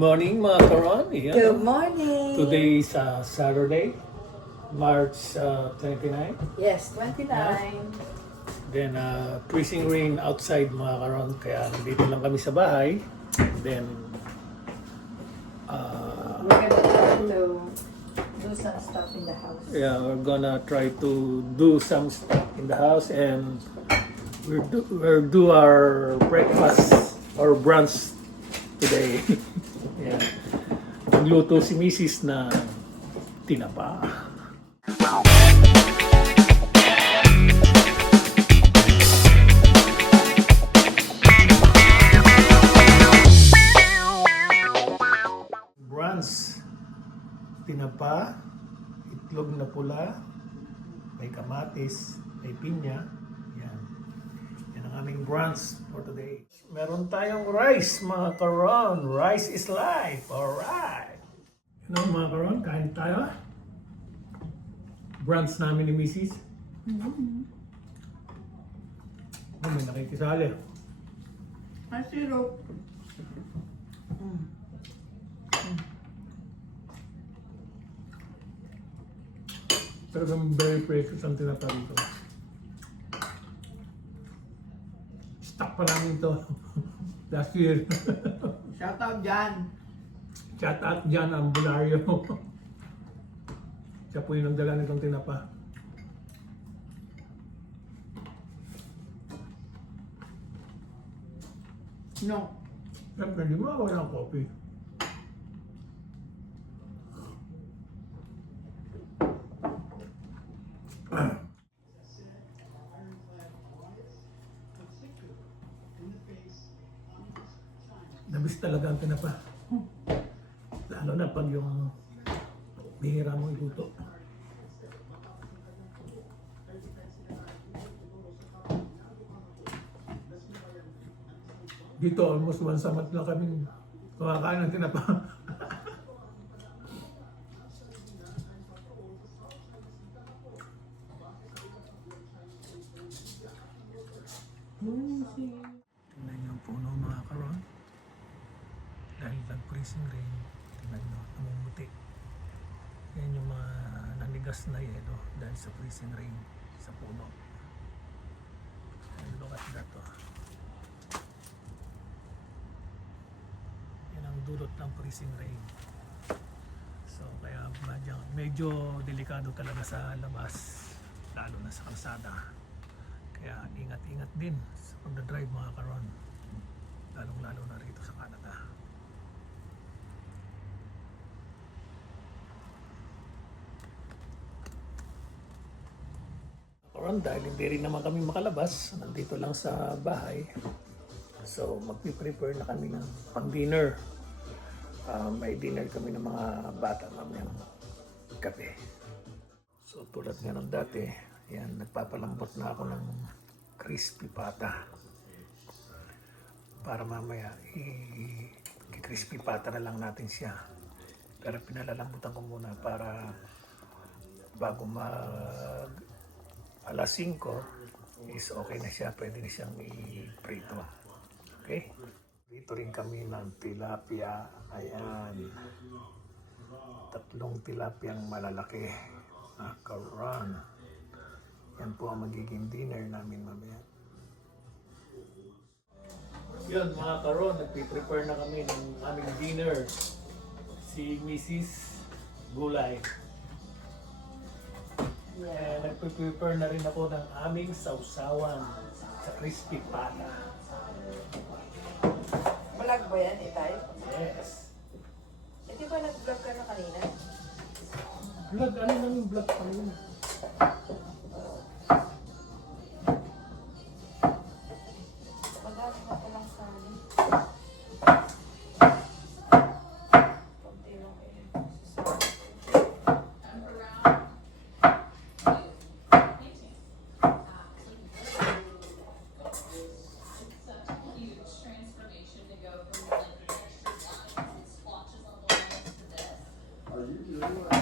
morning mga karon. Yan, Good morning. Today is Saturday, March 29. Yes, 29. Then freezing rain outside mga karon. Kaya nandito lang kami sa bahay. Then We're gonna try to do some stuff in the house. yeah, we're gonna try to do some stuff in the house and we'll do our breakfast or brunch today. Yeah. Nagluto si Mrs. na tinapa. Brunch. Tinapa, itlog na pula, may kamatis, may pinya. Yan. Yan ang aming brunch for today. Meron tayong rice, mga karon. Rice is life. Alright. Ano mga karon? Kain tayo. Brunch namin ni Mrs. Oh, may nakikisali. May syrup. Talagang very precious ang tinapa dito. Stock pa namin ito. Last year. Shout out dyan. Shout out dyan ang Bulario. Siya po yung nagdala nitong tinapa. No. Siyempre, di mo wala ng coffee. Nabis talaga ang tinapa. Lalo na pag yung bihira mong iluto. Dito, almost one samat na kami kumakain ng tinapa. Tingnan niyo ang puno mga karon. Dahil nag-freezing rain, tingnan nyo, namumuti. Yan yung mga nanigas na yelo dahil sa freezing rain sa puno. And look at that. Yan ang dulot ng freezing rain. So kaya medyo delikado talaga sa labas, lalo na sa kalsada. Kaya ingat-ingat din sa pagdadrive mga karon, lalong-lalo na rito sa Canada. Karon dahil hindi rin naman kami makalabas, nandito lang sa bahay. So magpi-prepare na kami ng pang-dinner. May dinner kami ng mga bata mamayang gabi. So tulad nga ng dati, yan, nagpapalambot na ako ng crispy pata. Para mamaya i-crispy pata na lang natin siya. Pero pinalalambutan ko muna para bago alas 5 is okay na siya, pwede na siyang i-prito. Okay? Dito rin kami ng tilapia. Ayan. 3 tilapiyang malalaki. Karon. Yan po ang magiging dinner namin mamaya. Yun mga karon, nagpiprepare na kami ng aming dinner. Si Mrs. Gulay. Yeah. Nagpiprepare na rin ako ng aming sausawan sa crispy pata. Vlog ba yan, Itay? Yes. Di ba nag-vlog ka na kanina? Vlog, ano nang yung vlog pa yun? Magagawa ko lang sa amin. Kunti lang eh.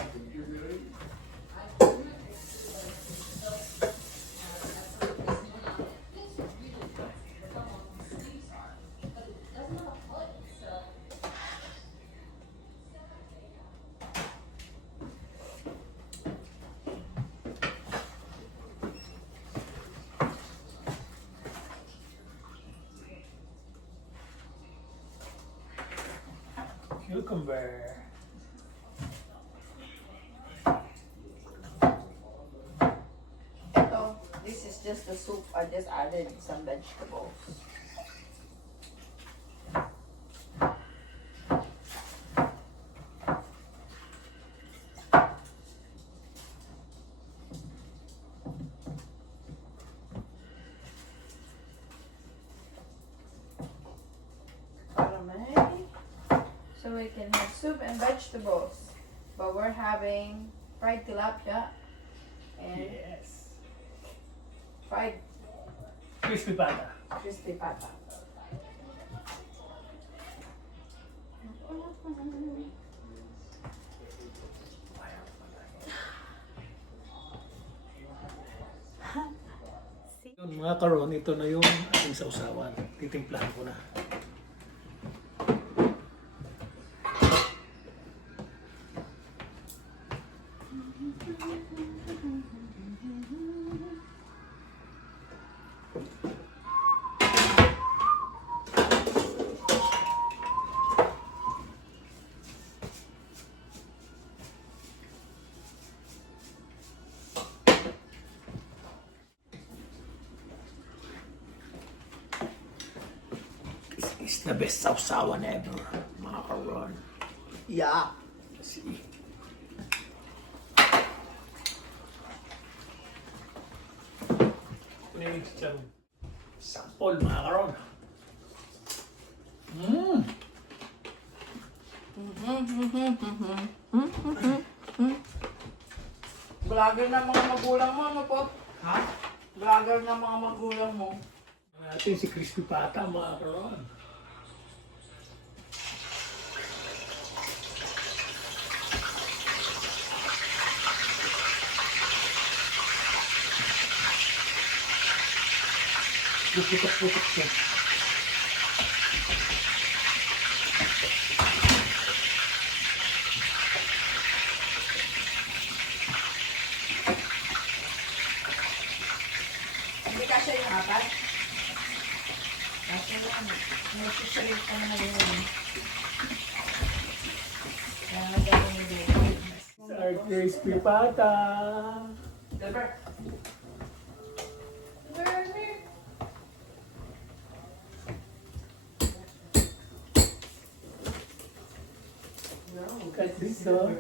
Cucumber. Ito, this is just the soup. I just added some vegetables. Para may- So we can have soup and vegetables. But we're having fried tilapia and Yes. fried Crispy pata. crispy pata. Yun, mga karon, ito na yung ating sausawan. Titimplahan ko na. This is the best sausawan ever, mga karon. Yeah. See? Kunin yung sample, mga karon. Mmm! Vlogger ng mga magulang mo, ano po? Ha? Vlogger ng mga magulang mo. Natin si Crispy Pata, mga karon. Puputok-putok siya. Hindi kasi yung apat. Kasi nag-shrimp ka naman yun. Kaya nagawin yung bacon. Our Crispy Pata. Gilbert. Look at this, oh.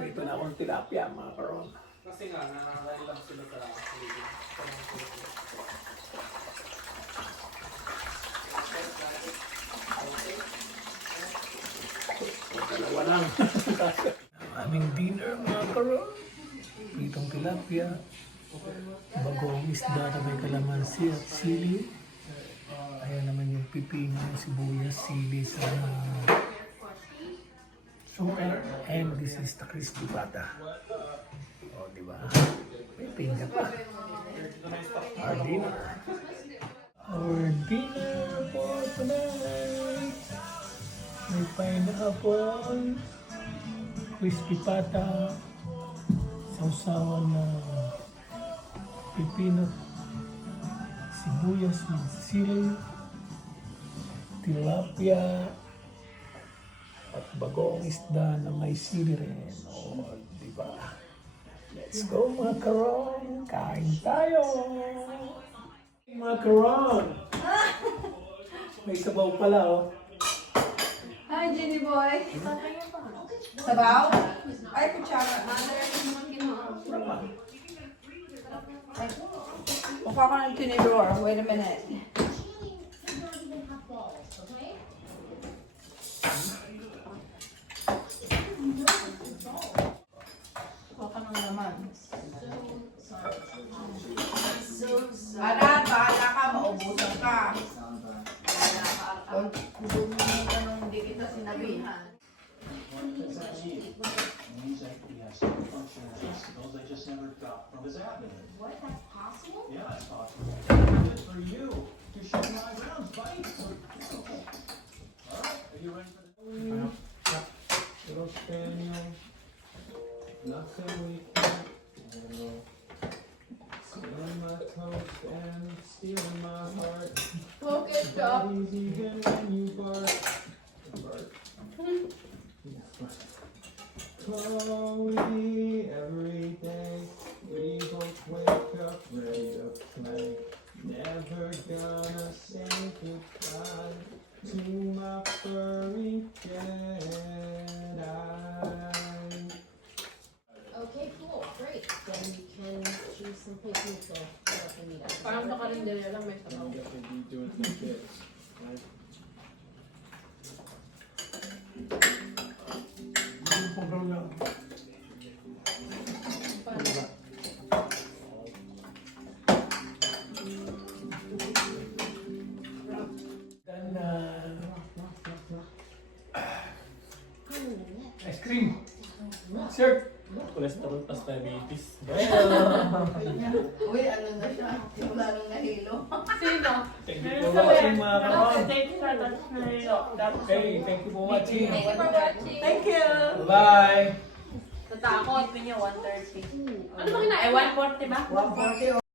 Ito na akong tilapia, mga karon. Kasi nga, nananay lang sila sa Dalawa lang. Ang aming dinner, mga karon. Pritong tilapia. Bagong isda na may kalamansi at sili. Ayan naman yung pipino, sibuyas, sili sa sugar. And this is the crispy pata. O, di ba? May pinga pa. Our dinner. Our dinner for tonight. May pineapple, crispy pata, sausawan na pipino, sibuyas with sili, tilapia, at bagong isda na may sili rin. O, di ba? Let's go, mga karon! Kain tayo! Mga karon! May sabaw pala, oh. Hi, Jenny boy. Sabaw? Ay, kutsara. Mukha ka ng tinidor. Wait a minute. Mukha ka ng laman. Anak, bahala ka. Maubusan ka. Kung hindi kita sinabihan. They just never got from his abdomen. What? That's possible? Yeah, it's possible. Good for you to show my rounds, buddy. Okay. All right, are you ready for the... Roasted yung Nothing we can't handle. Stealing my toast and stealing my heart. Focus, Doc. Bodies even when you bark. Bark. Chloe, every day we both wake up ready to play. Never gonna say goodbye to my furry Jedi. Okay, cool, great. Then you can choose someplace neutral for what you need. Parang sa karinderya lang may sabaw. I'm gonna be doing some kids. Right? Yung program lang. Ganda. Ice cream. Sir. Cholesterol plus diabetes. Uy, ano na siya? Simula nung nahilo. Sino? Thank you for watching mga karon. Thank you Okay, thank you for watching. Thank you for watching. Thank you. Bye. Natakot. Ano ba kinain? 140 ba? 140